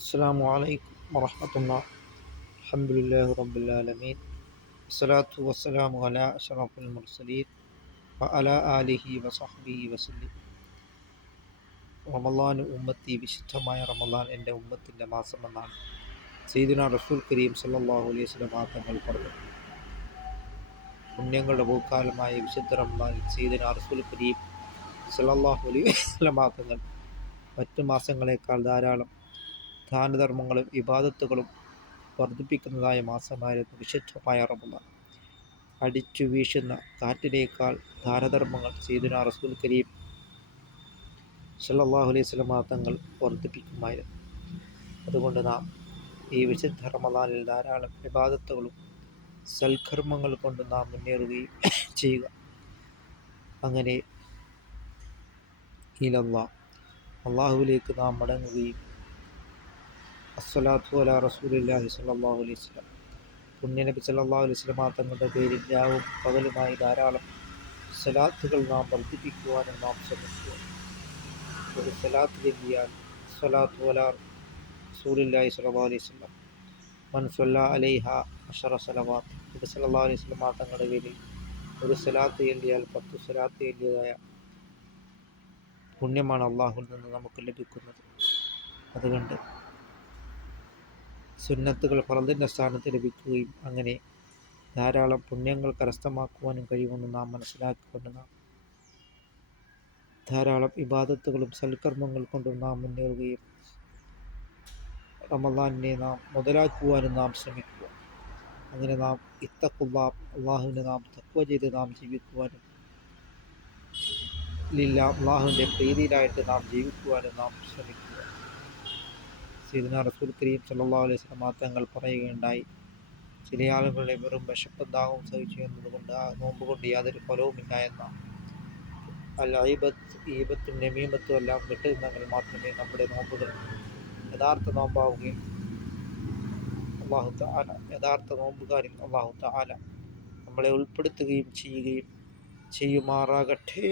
അസ്സലാമു അലൈക്കും വറഹ്മത്തുള്ളാഹി. അൽഹംദുലില്ലാഹി റബ്ബിൽ ആലമീൻ. വസ്സലാത്തു വസ്സലാമു അലാ അഷ്റഫിൽ മുർസലീൻ വഅലാ ആലിഹി വസഹ്ബിഹി വസല്ലം. റമളാൻ ഉമ്മത്തി, വിശുദ്ധമായ റമളാൻ എൻ്റെ ഉമ്മത്തിൻ്റെ മാസമെന്നാണ് സയ്യിദുനാ റസൂൽ കരീം സല്ലല്ലാഹു അലൈഹി വസല്ലം തങ്ങൾ പറഞ്ഞു. പുണ്യങ്ങളുടെ പൂക്കാലമായ വിശുദ്ധ റമളാനിൽ സയ്യിദുനാ റസൂൽ കരീം സല്ലല്ലാഹു അലൈഹി വസല്ലം തങ്ങൾ മറ്റു മാസങ്ങളെക്കാൾ ധാരാളം ദാനധർമ്മങ്ങളും ഇബാദത്തുകളും വർദ്ധിപ്പിക്കുന്നതായ മാസമായിരുന്നു വിശുദ്ധമായ റമളാൻ. അടിച്ചു വീശുന്ന കാറ്റിനേക്കാൾ ദാനധർമ്മങ്ങൾ സയ്യിദുനാ റസൂൽ കരീം സല്ലല്ലാഹു അലൈഹി വസല്ലം തങ്ങൾ വർദ്ധിപ്പിക്കുമായിരുന്നു. അതുകൊണ്ട് നാം ഈ വിശുദ്ധ റമളാനിൽ ധാരാളം ഇബാദത്തുകളും സൽക്കർമ്മങ്ങൾ കൊണ്ട് നാം മുന്നേറുകയും ചെയ്യുക. അങ്ങനെ ഇലല്ലാഹ്, അള്ളാഹുവിലേക്ക് നാം മടങ്ങുകയും അസ്സലാത്തു അലാ റസൂലില്ലാഹി സ്വല്ലല്ലാഹു അലൈഹി വസല്ലം, പുണ്യനബി സല്ലല്ലാഹു അലൈഹി വസല്ലം തങ്ങളുടെ പേരിൽ രാവും പകലുമായി ധാരാളം സലാത്തുകൾ നാം വർദ്ധിപ്പിക്കുവാനും നാം ശ്രമിക്കുക. ഒരു സലാത്ത് ചൊല്ലിയാൽ അസ്സലാത്തു അലാ റസൂലില്ലാഹി സ്വല്ലല്ലാഹു അലൈഹി വസല്ലം മൻ സ്വല്ലാ അലൈഹ അശറ സലവാത്ത്, നബി സല്ലല്ലാഹു അലൈഹി വസല്ലം തങ്ങളുടെ പേരിൽ ഒരു സലാത്ത് ചൊല്ലിയാൽ 10 സലാത്ത് ചൊല്ലിയതായ പുണ്യമാണ് അള്ളാഹുവിൽ നിന്ന് നമുക്ക് ലഭിക്കുന്നത്. അതുകൊണ്ട് സുന്നത്തുകൾ ഫർദിൻ്റെ സ്ഥാനത്ത് ലഭിക്കുകയും അങ്ങനെ ധാരാളം പുണ്യങ്ങൾ കരസ്ഥമാക്കുവാനും കഴിയുമെന്ന് നാം മനസ്സിലാക്കിക്കൊണ്ട് നാം ധാരാളം ഇബാദത്തുകളും സൽക്കർമ്മങ്ങൾ കൊണ്ടും നാം മുന്നേറുകയും റമളാനിനെ നാം മുതലാക്കുവാനും നാം ശ്രമിക്കുക. അങ്ങനെ നാം ഇത്തഖുല്ലാഹ്, അള്ളാഹുവിനെ നാം തഖ്വ ചെയ്ത് നാം ജീവിക്കുവാനും അള്ളാഹുവിൻ്റെ പ്രീതിയിലായിട്ട് നാം ജീവിക്കുവാനും നാം ശ്രമിക്കുക. സയ്യിദുനാ റസൂൽ കരീം സല്ലല്ലാഹു അലൈഹി വസല്ലം തങ്ങൾ പറയുകയുണ്ടായി, ചില ആളുകളുടെ വെറും വിശപ്പും ദാഹവും സഹിച്ചു എന്നതുകൊണ്ട് ആ നോമ്പ് കൊണ്ട് യാതൊരു ഫലവുമില്ല എന്നാണ്. ഈബത്തും നമീമത്തും എല്ലാം വിട്ടുനിന്നെങ്കിൽ മാത്രമേ നമ്മുടെ നോമ്പുകൾ യഥാർത്ഥ നോമ്പാവുകയും യഥാർത്ഥ നോമ്പുകാരിൽ അല്ലാഹു തആല നമ്മളെ ഉൾപ്പെടുത്തുകയും ചെയ്യുമാറാകട്ടെ.